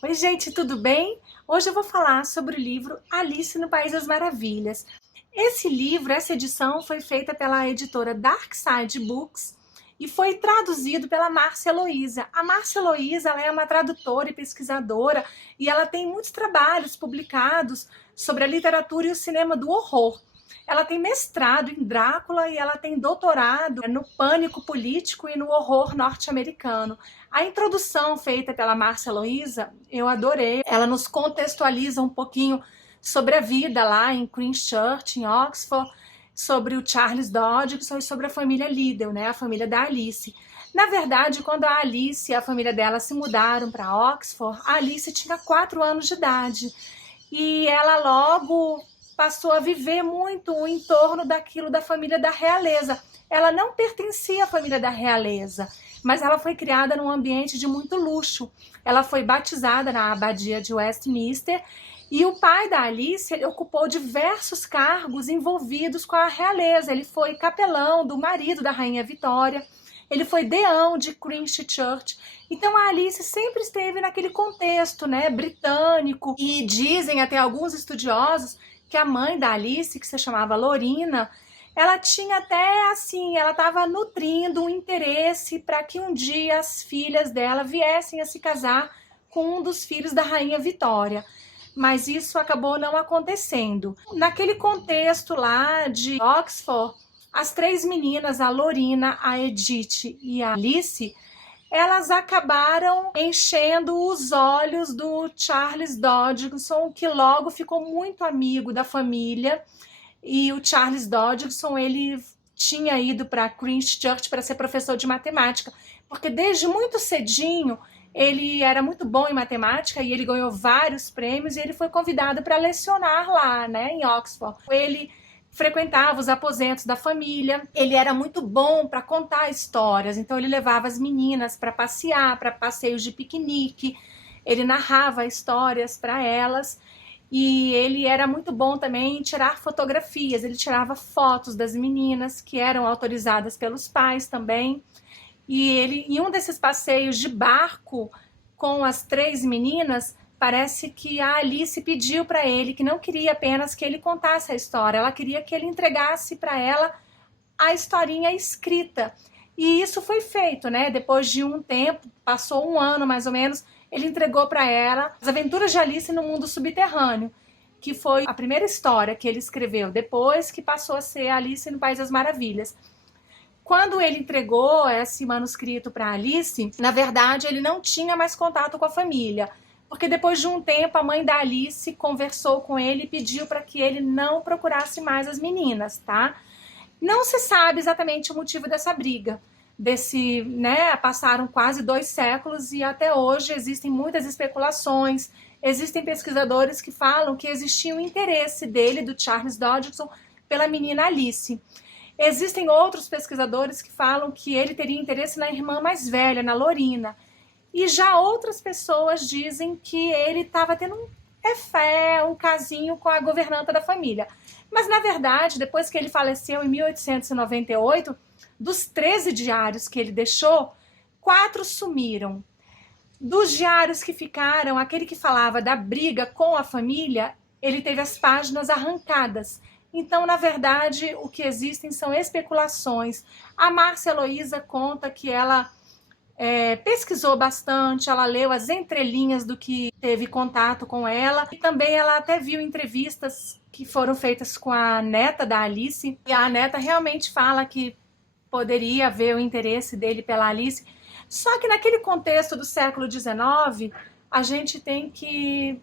Oi, gente, tudo bem? Hoje eu vou falar sobre o livro Alice no País das Maravilhas. Esse livro, essa edição, foi feita pela editora Dark Side Books e foi traduzido pela Márcia Heloísa. A Márcia Heloísa, ela é uma tradutora e pesquisadora e ela tem muitos trabalhos publicados sobre a literatura e o cinema do horror. Ela tem mestrado em Drácula e ela tem doutorado no pânico político e no horror norte-americano. A introdução feita pela Márcia Heloísa, eu adorei. Ela nos contextualiza um pouquinho sobre a vida lá em Christchurch, em Oxford, sobre o Charles Dodgson e sobre a família Liddell, né, a família da Alice. Na verdade, quando a Alice e a família dela se mudaram para Oxford, a Alice tinha 4 anos de idade e ela logo passou a viver muito em torno daquilo da família da realeza. Ela não pertencia à família da realeza, mas ela foi criada num ambiente de muito luxo. Ela foi batizada na abadia de Westminster e o pai da Alice, ele ocupou diversos cargos envolvidos com a realeza. Ele foi capelão do marido da rainha Vitória, ele foi deão de Christchurch. Então a Alice sempre esteve naquele contexto, né, britânico. E dizem até alguns estudiosos que a mãe da Alice, que se chamava Lorina, ela tinha até assim, ela estava nutrindo um interesse para que um dia as filhas dela viessem a se casar com um dos filhos da rainha Vitória. Mas isso acabou não acontecendo. Naquele contexto lá de Oxford, as 3 meninas, a Lorina, a Edith e a Alice, elas acabaram enchendo os olhos do Charles Dodgson, que logo ficou muito amigo da família. E o Charles Dodgson, ele tinha ido para Christchurch para ser professor de matemática, porque desde muito cedinho ele era muito bom em matemática e ele ganhou vários prêmios e ele foi convidado para lecionar lá, né, em Oxford. Ele frequentava os aposentos da família, ele era muito bom para contar histórias, então ele levava as meninas para passear, para passeios de piquenique, ele narrava histórias para elas e ele era muito bom também em tirar fotografias, ele tirava fotos das meninas que eram autorizadas pelos pais também. E ele, em um desses passeios de barco com as 3 meninas, parece que a Alice pediu para ele que não queria apenas que ele contasse a história, ela queria que ele entregasse para ela a historinha escrita. E isso foi feito, né? Depois de um tempo, passou um ano mais ou menos, ele entregou para ela As Aventuras de Alice no Mundo Subterrâneo, que foi a primeira história que ele escreveu depois que passou a ser Alice no País das Maravilhas. Quando ele entregou esse manuscrito para Alice, na verdade ele não tinha mais contato com a família, porque depois de um tempo a mãe da Alice conversou com ele e pediu para que ele não procurasse mais as meninas, tá? Não se sabe exatamente o motivo dessa briga, né? Passaram quase 2 séculos e até hoje existem muitas especulações. Existem pesquisadores que falam que existia um interesse dele, do Charles Dodgson, pela menina Alice. Existem outros pesquisadores que falam que ele teria interesse na irmã mais velha, na Lorina. E já outras pessoas dizem que ele estava tendo um casinho com a governanta da família. Mas, na verdade, depois que ele faleceu em 1898, dos 13 diários que ele deixou, 4 sumiram. Dos diários que ficaram, aquele que falava da briga com a família, ele teve as páginas arrancadas. Então, na verdade, o que existem são especulações. A Márcia Heloísa conta que ela pesquisou bastante, ela leu as entrelinhas do que teve contato com ela, e também ela até viu entrevistas que foram feitas com a neta da Alice, e a neta realmente fala que poderia haver o interesse dele pela Alice. Só que naquele contexto do século XIX, a gente tem que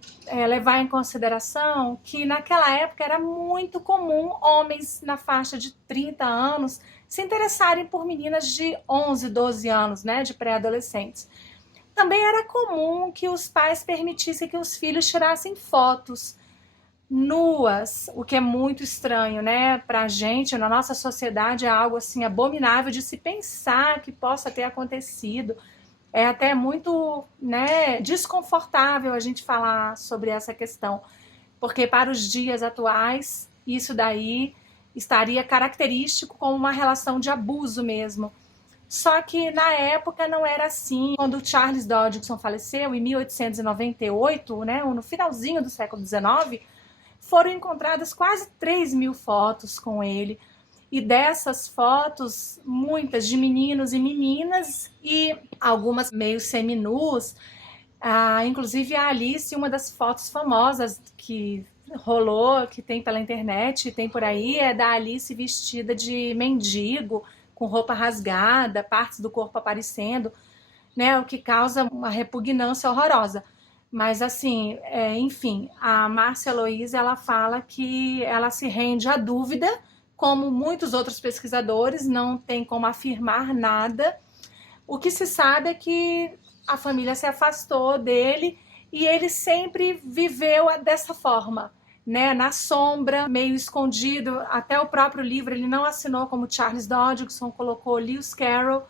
levar em consideração que naquela época era muito comum homens na faixa de 30 anos se interessarem por meninas de 11, 12 anos, né, de pré-adolescentes. Também era comum que os pais permitissem que os filhos tirassem fotos nuas, o que é muito estranho, né, pra gente, na nossa sociedade é algo assim abominável de se pensar que possa ter acontecido. É até muito, né, desconfortável a gente falar sobre essa questão, porque para os dias atuais, isso daí estaria característico como uma relação de abuso mesmo. Só que na época não era assim. Quando o Charles Dodgson faleceu, em 1898, né, no finalzinho do século XIX, foram encontradas quase 3.000 fotos com ele. E dessas fotos, muitas de meninos e meninas, e algumas meio seminus. Inclusive a Alice, uma das fotos famosas que rolou, que tem pela internet, tem por aí, é da Alice vestida de mendigo, com roupa rasgada, partes do corpo aparecendo, né, o que causa uma repugnância horrorosa. Mas assim, enfim, a Márcia Aloísa, ela fala que ela se rende à dúvida, como muitos outros pesquisadores, não tem como afirmar nada. O que se sabe é que a família se afastou dele e ele sempre viveu dessa forma, né, na sombra, meio escondido. Até o próprio livro ele não assinou como Charles Dodgson, colocou Lewis Carroll,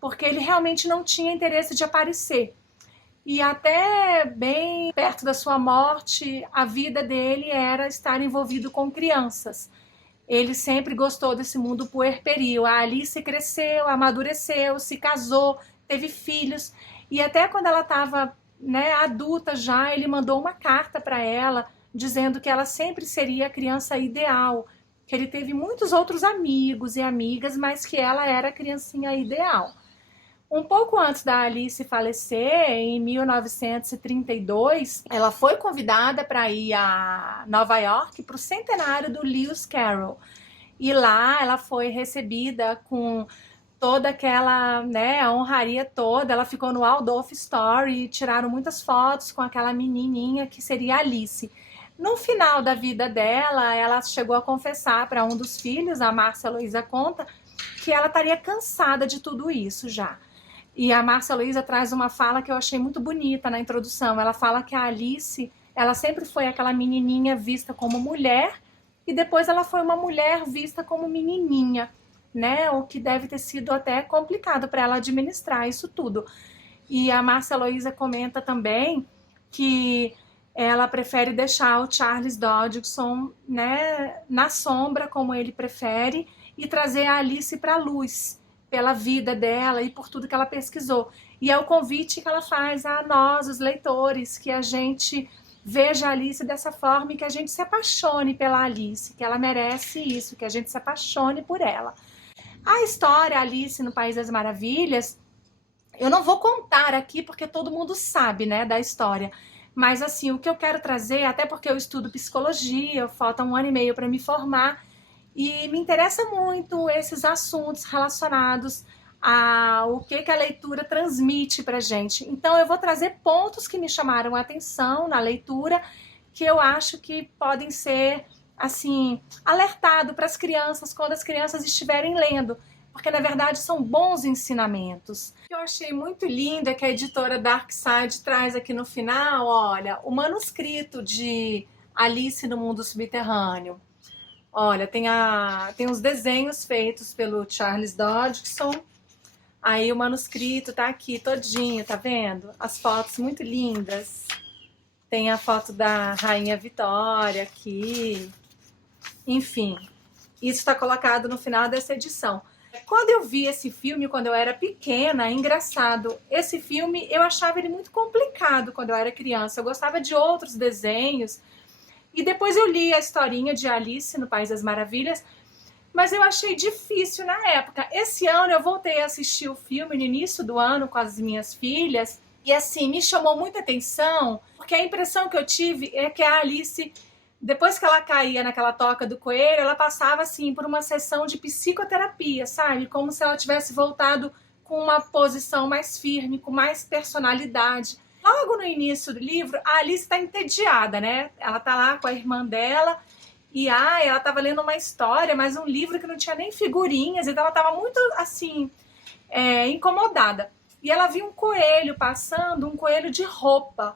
porque ele realmente não tinha interesse de aparecer. E até bem perto da sua morte, a vida dele era estar envolvido com crianças. Ele sempre gostou desse mundo puerperil. A Alice cresceu, amadureceu, se casou, teve filhos. E até quando ela estava, né, adulta já, ele mandou uma carta para ela, dizendo que ela sempre seria a criança ideal. Que ele teve muitos outros amigos e amigas, mas que ela era a criancinha ideal. Um pouco antes da Alice falecer, em 1932, ela foi convidada para ir a Nova York para o centenário do Lewis Carroll. E lá ela foi recebida com toda aquela, né, a honraria toda. Ela ficou no Waldorf Story e tiraram muitas fotos com aquela menininha que seria Alice. No final da vida dela, ela chegou a confessar para um dos filhos, a Márcia Aloísa conta, que ela estaria cansada de tudo isso já. E a Márcia Aloísa traz uma fala que eu achei muito bonita na introdução. Ela fala que a Alice, ela sempre foi aquela menininha vista como mulher e depois ela foi uma mulher vista como menininha, né? O que deve ter sido até complicado para ela administrar isso tudo. E a Márcia Aloísa comenta também que ela prefere deixar o Charles Dodgson, né, na sombra, como ele prefere, e trazer a Alice para a luz, pela vida dela e por tudo que ela pesquisou. E é o convite que ela faz a nós, os leitores, que a gente veja a Alice dessa forma e que a gente se apaixone pela Alice, que ela merece isso, que a gente se apaixone por ela. A história Alice no País das Maravilhas, eu não vou contar aqui porque todo mundo sabe, né, da história. Mas assim, o que eu quero trazer, até porque eu estudo psicologia, falta 1 ano e meio para me formar, e me interessa muito esses assuntos relacionados ao que a leitura transmite para a gente. Então eu vou trazer pontos que me chamaram a atenção na leitura, que eu acho que podem ser, assim, alertado para as crianças quando as crianças estiverem lendo, porque na verdade são bons ensinamentos. O que eu achei muito lindo é que a editora Darkside traz aqui no final, olha, o manuscrito de Alice no Mundo Subterrâneo. Olha, tem os desenhos feitos pelo Charles Dodgson. Aí o manuscrito tá aqui todinho, tá vendo? As fotos muito lindas. Tem a foto da Rainha Vitória aqui. Enfim, isso está colocado no final dessa edição. Quando eu vi esse filme, quando eu era pequena, é engraçado. Esse filme, eu achava ele muito complicado quando eu era criança. Eu gostava de outros desenhos. E depois eu li a historinha de Alice no País das Maravilhas, mas eu achei difícil na época. Esse ano eu voltei a assistir o filme no início do ano com as minhas filhas, e assim, me chamou muita atenção, porque a impressão que eu tive é que a Alice, depois que ela caía naquela toca do coelho, ela passava assim por uma sessão de psicoterapia, sabe? Como se ela tivesse voltado com uma posição mais firme, com mais personalidade. Logo no início do livro, a Alice está entediada, né? Ela tá lá com a irmã dela e ela estava lendo uma história, mas um livro que não tinha nem figurinhas, então ela estava muito, assim, incomodada. E ela viu um coelho passando, um coelho de roupa.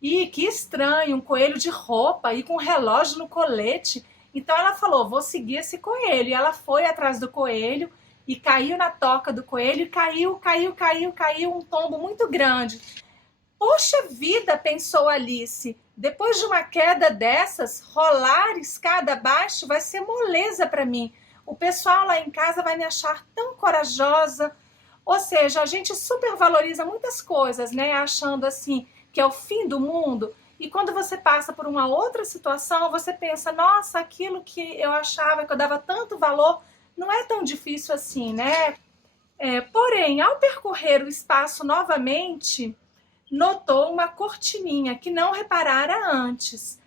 E que estranho, um coelho de roupa e com um relógio no colete. Então ela falou, vou seguir esse coelho. E ela foi atrás do coelho e caiu na toca do coelho e caiu um tombo muito grande. Poxa vida, pensou Alice, depois de uma queda dessas, rolar escada abaixo vai ser moleza para mim. O pessoal lá em casa vai me achar tão corajosa. Ou seja, a gente supervaloriza muitas coisas, né? Achando assim que é o fim do mundo. E quando você passa por uma outra situação, você pensa, nossa, aquilo que eu achava que eu dava tanto valor, não é tão difícil assim, né? Porém, ao percorrer o espaço novamente, notou uma cortininha que não reparara antes.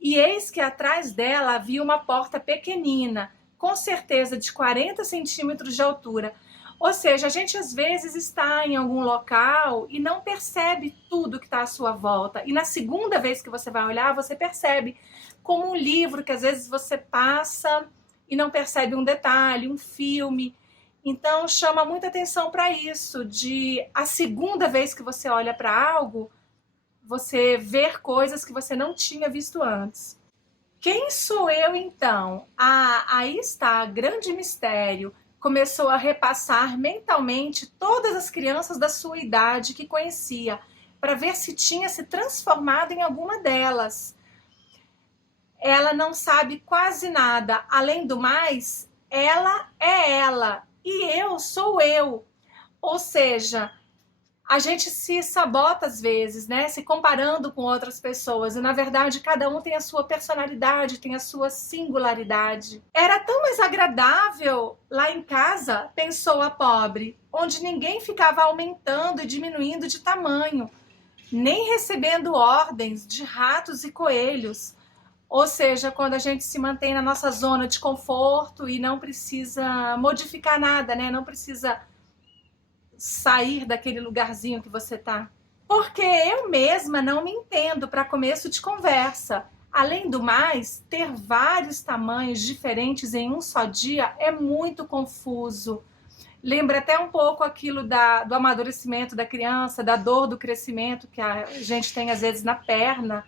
E eis que atrás dela havia uma porta pequenina, com certeza de 40 centímetros de altura. Ou seja, a gente às vezes está em algum local e não percebe tudo que está à sua volta. E na segunda vez que você vai olhar, você percebe, como um livro que às vezes você passa e não percebe um detalhe, um filme. Então chama muita atenção para isso, de a segunda vez que você olha para algo, você ver coisas que você não tinha visto antes. Quem sou eu então? Aí está, grande mistério. Começou a repassar mentalmente todas as crianças da sua idade que conhecia, para ver se tinha se transformado em alguma delas. Ela não sabe quase nada. Além do mais, ela é ela e eu sou eu. Ou seja, a gente se sabota às vezes, né? Se comparando com outras pessoas. E na verdade, cada um tem a sua personalidade, tem a sua singularidade. Era tão mais agradável lá em casa, pensou a pobre, onde ninguém ficava aumentando e diminuindo de tamanho, nem recebendo ordens de ratos e coelhos. Ou seja, quando a gente se mantém na nossa zona de conforto e não precisa modificar nada, né? Não precisa sair daquele lugarzinho que você tá. Porque eu mesma não me entendo para começo de conversa. Além do mais, ter vários tamanhos diferentes em um só dia é muito confuso. Lembra até um pouco aquilo do amadurecimento da criança, da dor do crescimento que a gente tem às vezes na perna.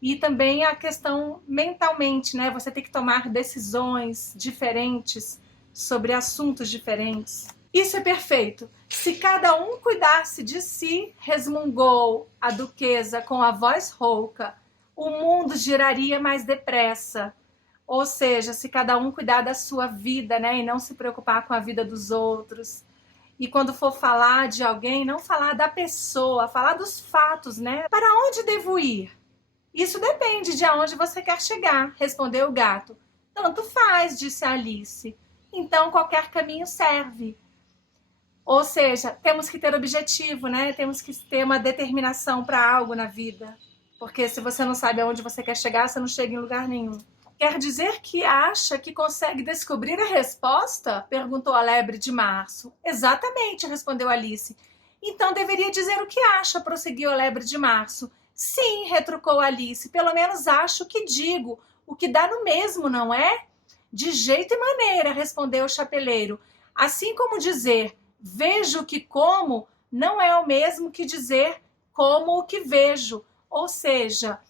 E também a questão mentalmente, né? Você tem que tomar decisões diferentes sobre assuntos diferentes. Isso é perfeito. Se cada um cuidasse de si, resmungou a duquesa com a voz rouca, o mundo giraria mais depressa. Ou seja, se cada um cuidar da sua vida, né, e não se preocupar com a vida dos outros. E quando for falar de alguém, não falar da pessoa, falar dos fatos, né? Para onde devo ir? Isso depende de aonde você quer chegar, respondeu o gato. Tanto faz, disse Alice. Então qualquer caminho serve. Ou seja, temos que ter objetivo, né? Temos que ter uma determinação para algo na vida. Porque se você não sabe aonde você quer chegar, você não chega em lugar nenhum. Quer dizer que acha que consegue descobrir a resposta? Perguntou a lebre de março. Exatamente, respondeu Alice. Então deveria dizer o que acha, prosseguiu a lebre de março. Sim, retrucou Alice, pelo menos acho que digo. O que dá no mesmo, não é? De jeito e maneira, respondeu o chapeleiro. Assim como dizer vejo o que como não é o mesmo que dizer como o que vejo. Ou seja,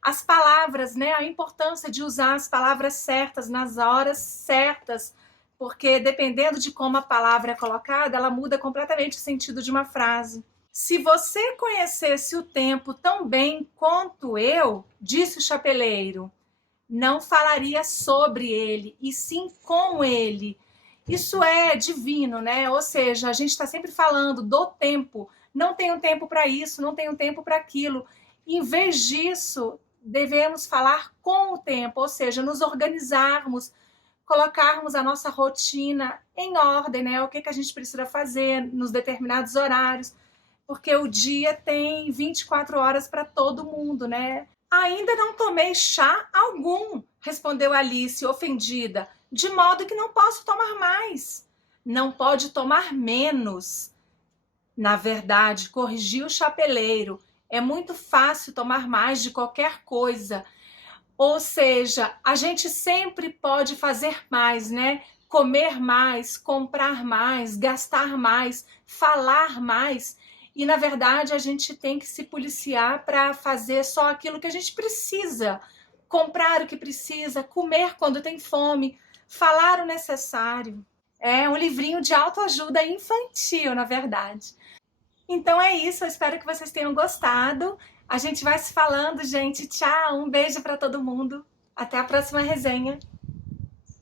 as palavras, né, a importância de usar as palavras certas nas horas certas, porque dependendo de como a palavra é colocada, ela muda completamente o sentido de uma frase. Se você conhecesse o tempo tão bem quanto eu, disse o chapeleiro, não falaria sobre ele, e sim com ele. Isso é divino, né? Ou seja, a gente está sempre falando do tempo. Não tenho tempo para isso, não tenho tempo para aquilo. Em vez disso, devemos falar com o tempo, ou seja, nos organizarmos, colocarmos a nossa rotina em ordem, né? O que a gente precisa fazer nos determinados horários, porque o dia tem 24 horas para todo mundo, né? Ainda não tomei chá algum, respondeu Alice, ofendida, de modo que não posso tomar mais. Não pode tomar menos. Na verdade, corrigiu o chapeleiro, é muito fácil tomar mais de qualquer coisa. Ou seja, a gente sempre pode fazer mais, né? Comer mais, comprar mais, gastar mais, falar mais. E, na verdade, a gente tem que se policiar para fazer só aquilo que a gente precisa. Comprar o que precisa, comer quando tem fome, falar o necessário. É um livrinho de autoajuda infantil, na verdade. Então é isso, eu espero que vocês tenham gostado. A gente vai se falando, gente. Tchau, um beijo para todo mundo. Até a próxima resenha.